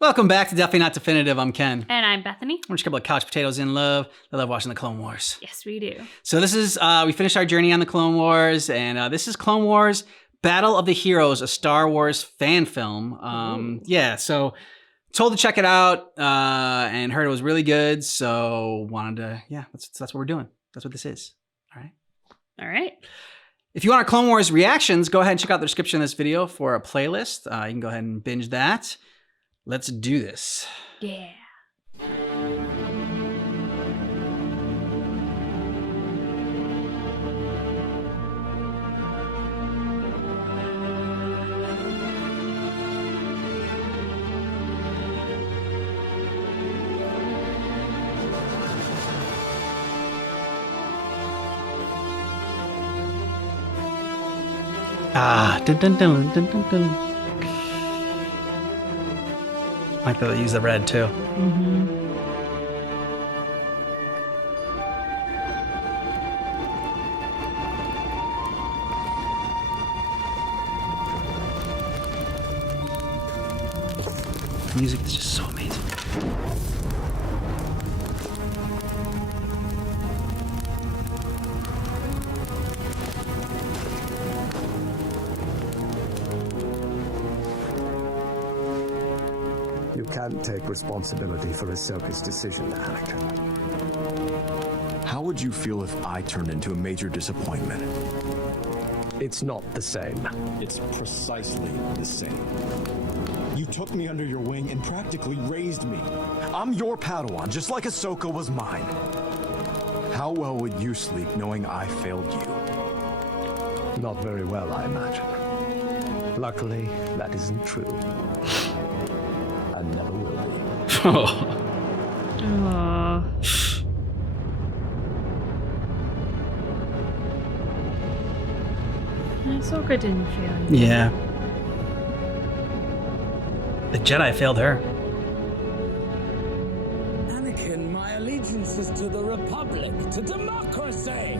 Welcome back to Definitely Not Definitive. I'm Ken. And I'm Bethany. We're just a couple of couch potatoes in love. I love watching the Clone Wars. Yes, we do. So this is, we finished our journey on the Clone Wars, and this is Clone Wars Battle of the Heroes, a Star Wars fan film. Yeah, so told to check it out and heard it was really good, so wanted to, yeah, that's what we're doing. That's what this is. All right. All right. If you want our Clone Wars reactions, go ahead and check out the description of this video for a playlist. You can go ahead and binge that. Let's do this. Yeah. Dun dun dun dun dun dun. I like that they use the red too. The music is just so amazing. You can't take responsibility for Ahsoka's decision, Anakin. How would you feel if I turned into a major disappointment? It's not the same. It's precisely the same. You took me under your wing and practically raised me. I'm your Padawan, just like Ahsoka was mine. How well would you sleep knowing I failed you? Not very well, I imagine. Luckily, that isn't true. And never will be. Aww. Ahsoka didn't fail you. Yeah. The Jedi failed her. Anakin, my allegiance is to the Republic, to democracy!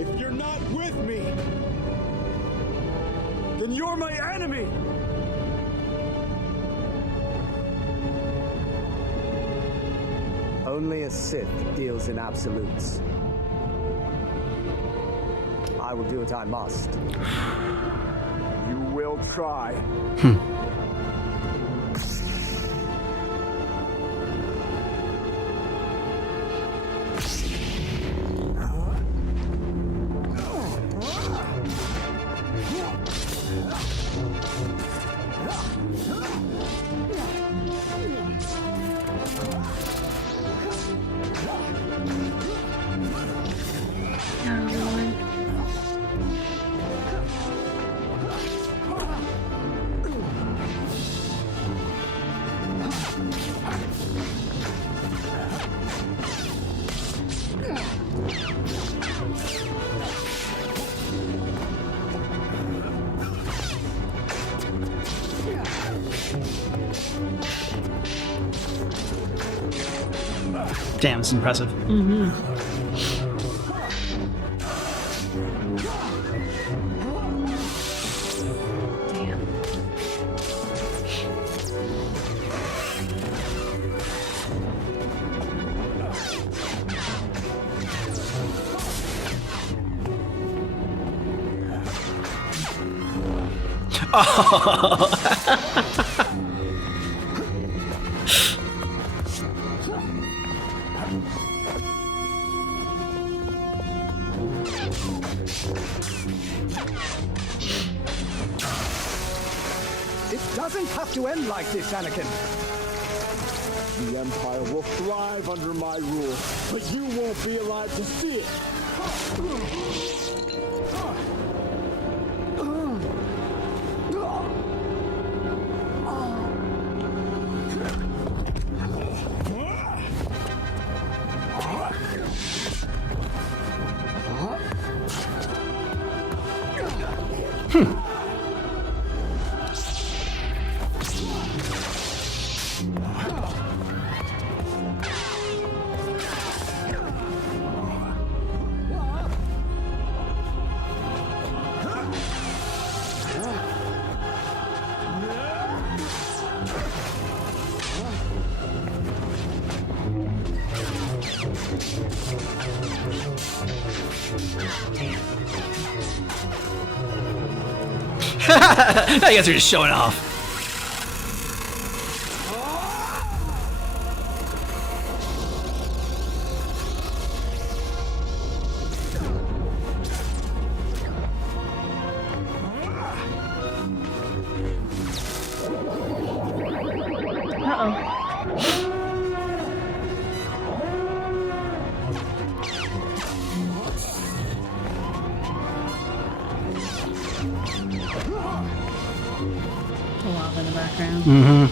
If you're not with me, then you're my enemy! Only a Sith deals in absolutes. I will do what I must. You will try. Damn, this is impressive. Damn. It doesn't have to end like this, Anakin. The Empire will thrive under my rule, but you won't be alive to see it. I guess we're just showing off. Lava in the background. Mm-hmm.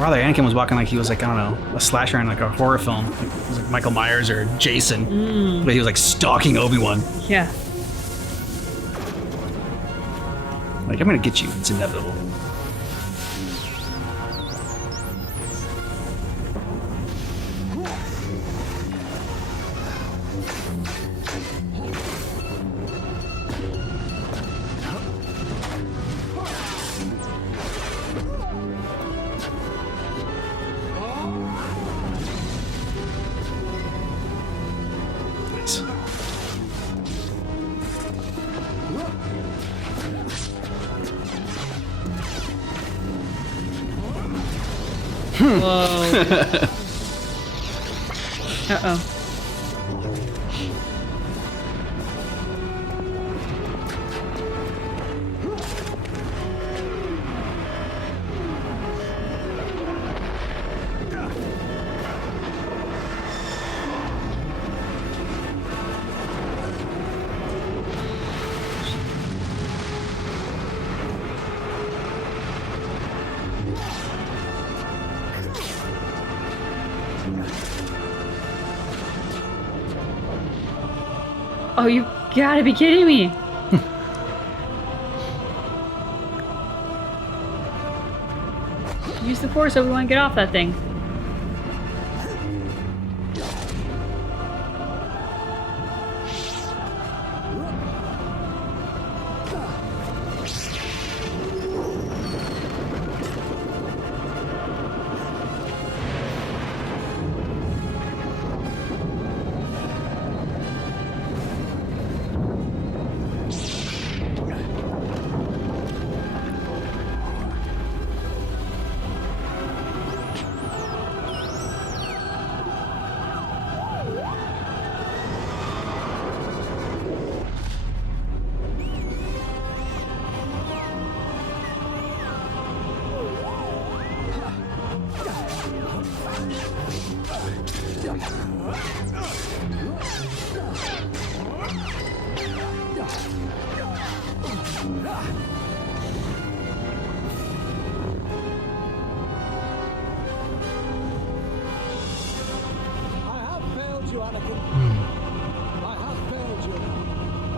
Rather, Anakin was walking like he was like, I don't know, a slasher in like a horror film. Like, it was like Michael Myers or Jason. But he was like stalking Obi-Wan. Yeah. Like, I'm gonna get you. It's inevitable. Nice. Whoa. Uh-oh. Oh, you gotta be kidding me. Use the force so we want to get off that thing.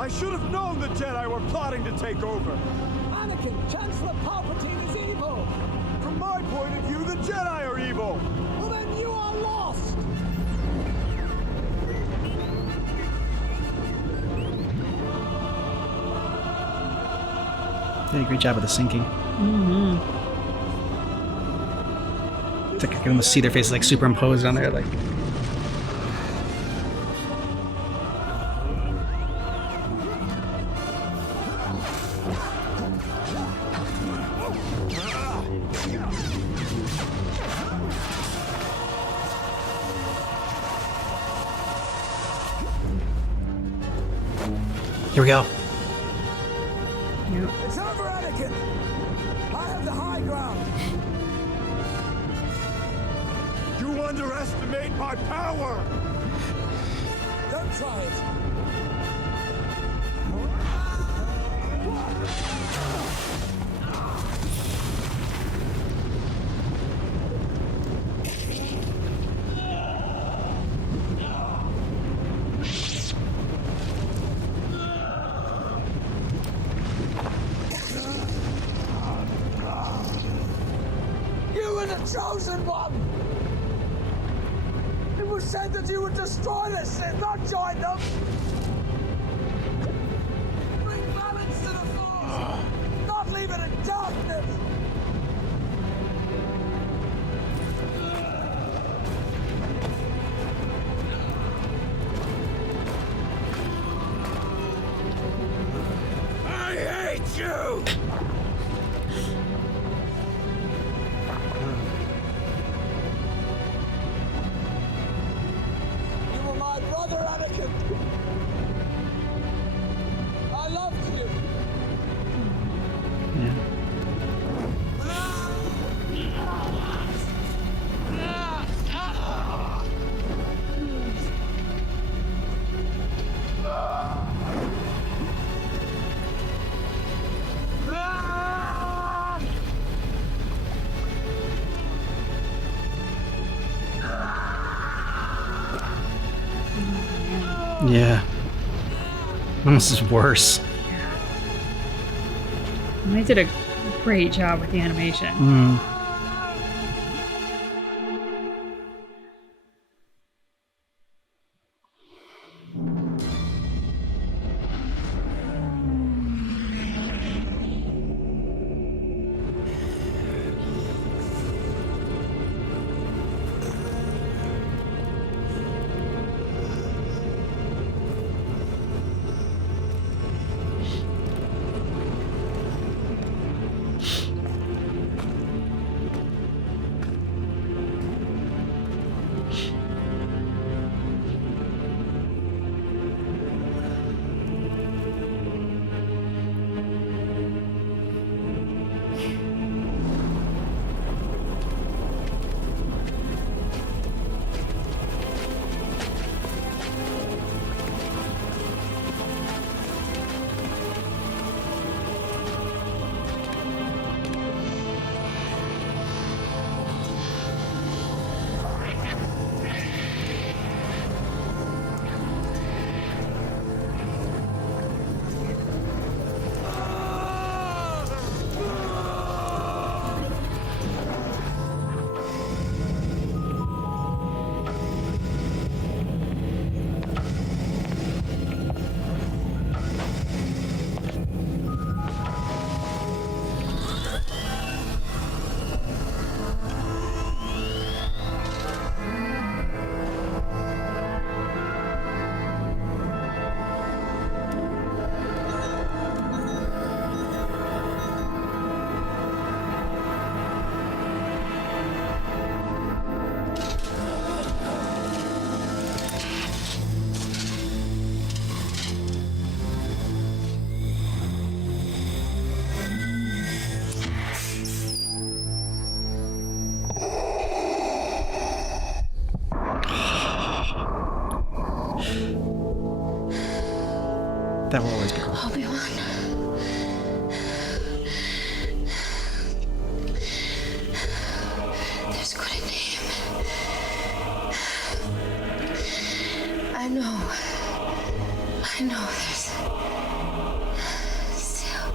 I should have known the Jedi were plotting to take over. Anakin, Chancellor Palpatine is evil. From my point of view, the Jedi are evil. Well, then you are lost. Did a great job with the syncing. It's like I can almost see their faces like superimposed on there, like. Here we go. It's over, Anakin. I have the high ground. You underestimate my power. Don't try it. You were the chosen one! It was said that you would destroy this Sith, not join them! leave it in darkness! I hate you! You were my brother, Anakin! I loved you! Yeah. Almost is worse. They did a great job with the animation. That will always be cool. Obi-Wan. There's got a name. I know there's still.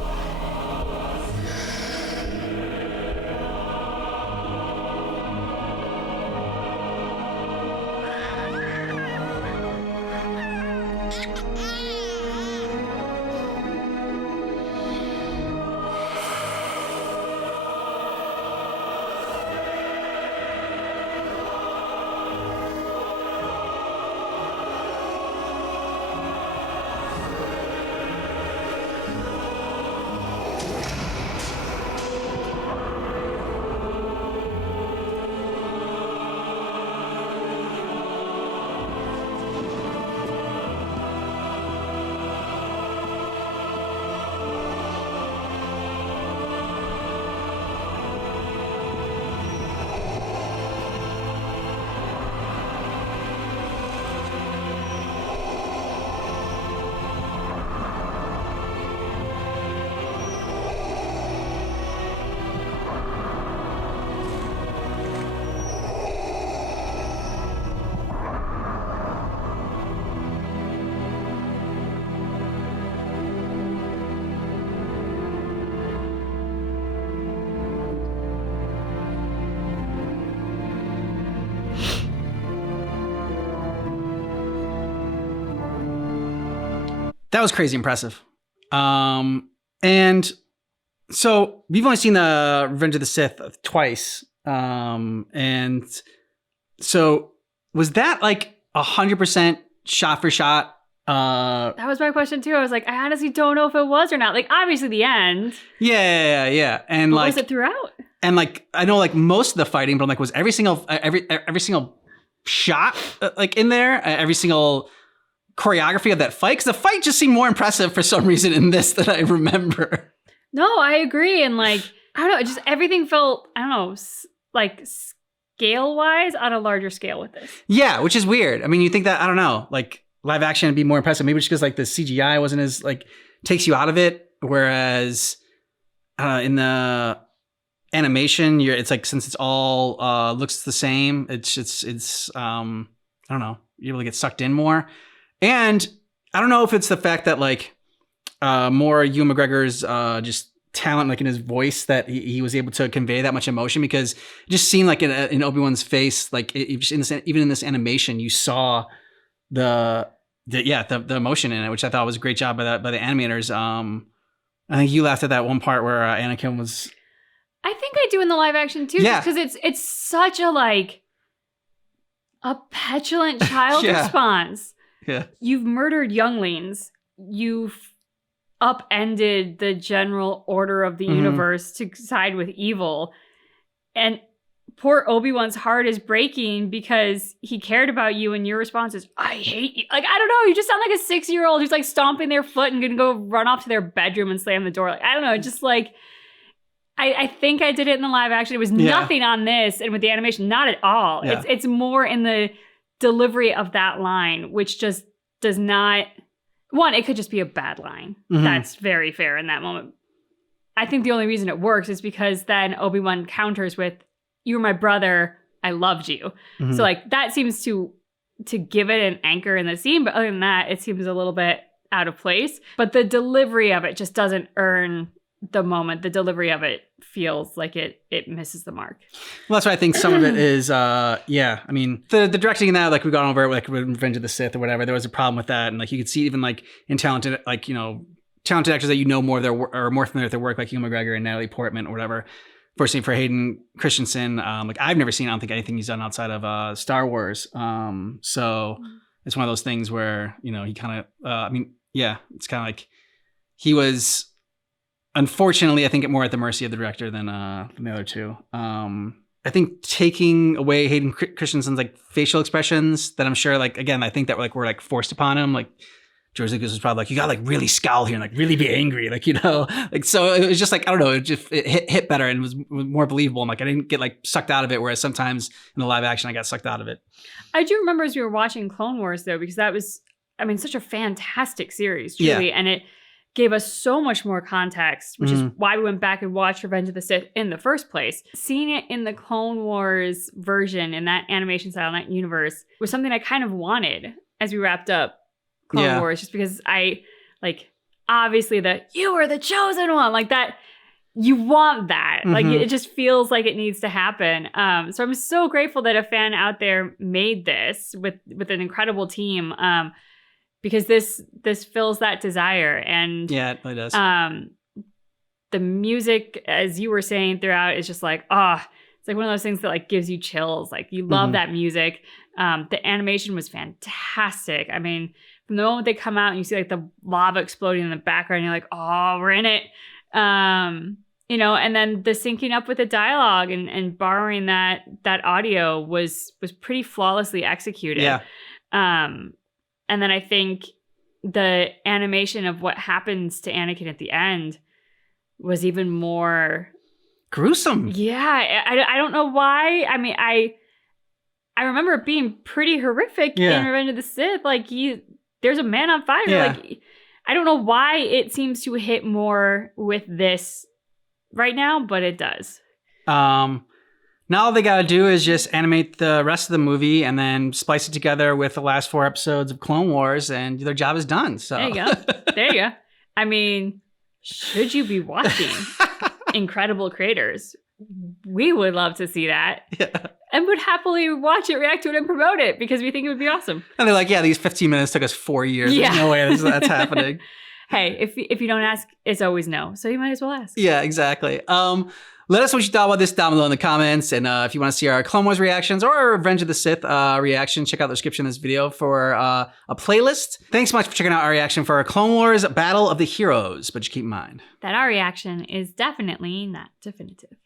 That was crazy impressive. And So we've only seen the Revenge of the Sith twice. And so was that like 100% shot for shot? That was my question too. I was like, I honestly don't know if it was or not. Like, obviously the end. Yeah. And But like, was it throughout? and like, I know like most of the fighting, but I'm like, was every single shot like in there? Every single choreography of that fight? Because the fight just seemed more impressive for some reason in this than I remember. No, I agree. And like, I don't know, it just everything felt, I don't know, like scale wise on a larger scale with this. Yeah, which is weird. I mean, you think that, I don't know, like live action would be more impressive. Maybe it's because like the CGI wasn't as like takes you out of it. Whereas in the animation, it's like, since it's all looks the same, it's I don't know, you're able to get sucked in more. And I don't know if it's the fact that like more Ewan McGregor's just talent, like in his voice, that he was able to convey that much emotion, because it just seemed like in Obi-Wan's face, like even in this animation, you saw the emotion in it, which I thought was a great job by the animators. I think you laughed at that one part where Anakin was. I think I do in the live action too, Yeah. because it's such a petulant child Yeah. response. Yeah. You've murdered younglings. You've upended the general order of the Mhm. universe to side with evil. And poor Obi-Wan's heart is breaking because he cared about you, and your response is, I hate you. Like, I don't know, you just sound like a 6-year-old who's like stomping their foot and gonna go run off to their bedroom and slam the door. Like, I don't know, just like, I think I did it in the live action. It was nothing on this, and with the animation, not at all. Yeah. It's more in the delivery of that line, which just does not. One, it could just be a bad line. Mhm. That's very fair in that moment. I think the only reason it works is because then Obi-Wan counters with, you were my brother, I loved you. Mhm. So like that seems to give it an anchor in the scene, but other than that, it seems a little bit out of place. But the delivery of it just doesn't earn the moment. The delivery of it feels like it misses the mark. Well, that's why I think some of it is, I mean, the directing in that, like we got over it, like Revenge of the Sith or whatever, there was a problem with that. And like you could see even like in talented, like, you know, talented actors that you know more of their or more familiar with their work, like Ewan McGregor and Natalie Portman or whatever. Fortunately for Hayden Christensen, like I've never seen, I don't think, anything he's done outside of Star Wars. So it's one of those things where, you know, he kind of, it's kind of like he was, unfortunately, I think, more at the mercy of the director than the other two. I think taking away Hayden Christensen's like facial expressions, that I'm sure, like, again, I think that were like forced upon him. Like George Lucas was probably like, you got like really scowl here and like really be angry, like, you know, like, so it was just like, I don't know, it hit better and was more believable. I'm like, I didn't get like sucked out of it, whereas sometimes in the live action I got sucked out of it. I do remember as we were watching Clone Wars though, because that was, I mean, such a fantastic series, truly, and it gave us so much more context, which is why we went back and watched Revenge of the Sith in the first place. Seeing it in the Clone Wars version, in that animation style, in that universe, was something I kind of wanted as we wrapped up Clone Wars, just because I, like, obviously you were the chosen one, like that, you want that. Like, it just feels like it needs to happen. So I'm so grateful that a fan out there made this with an incredible team. Because this fills that desire. And Yeah, it really does. The music, as you were saying throughout, is just like, it's like one of those things that like gives you chills. Like, you love that music. The animation was fantastic. I mean, from the moment they come out and you see like the lava exploding in the background, you're like, oh, we're in it. You know, and then the syncing up with the dialogue and borrowing that audio was pretty flawlessly executed. Yeah. And then I think the animation of what happens to Anakin at the end was even more gruesome. Yeah, I don't know why. I mean, I remember it being pretty horrific in Revenge of the Sith. Like, there's a man on fire. Yeah. Like, I don't know why it seems to hit more with this right now, but it does. Now all they got to do is just animate the rest of the movie and then splice it together with the last 4 episodes of Clone Wars, and their job is done. So there you go. There you go. I mean, should you be watching incredible creators, we would love to see that. Yeah. And would happily watch it, react to it, and promote it because we think it would be awesome. And they're like, yeah, these 15 minutes took us 4 years. Yeah. There's no way that's happening. Hey, if you don't ask, it's always no. So you might as well ask. Yeah, exactly. Let us know what you thought about this down below in the comments. And if you want to see our Clone Wars reactions or our Revenge of the Sith reaction, check out the description of this video for a playlist. Thanks so much for checking out our reaction for our Clone Wars Battle of the Heroes. But just keep in mind that our reaction is definitely not definitive.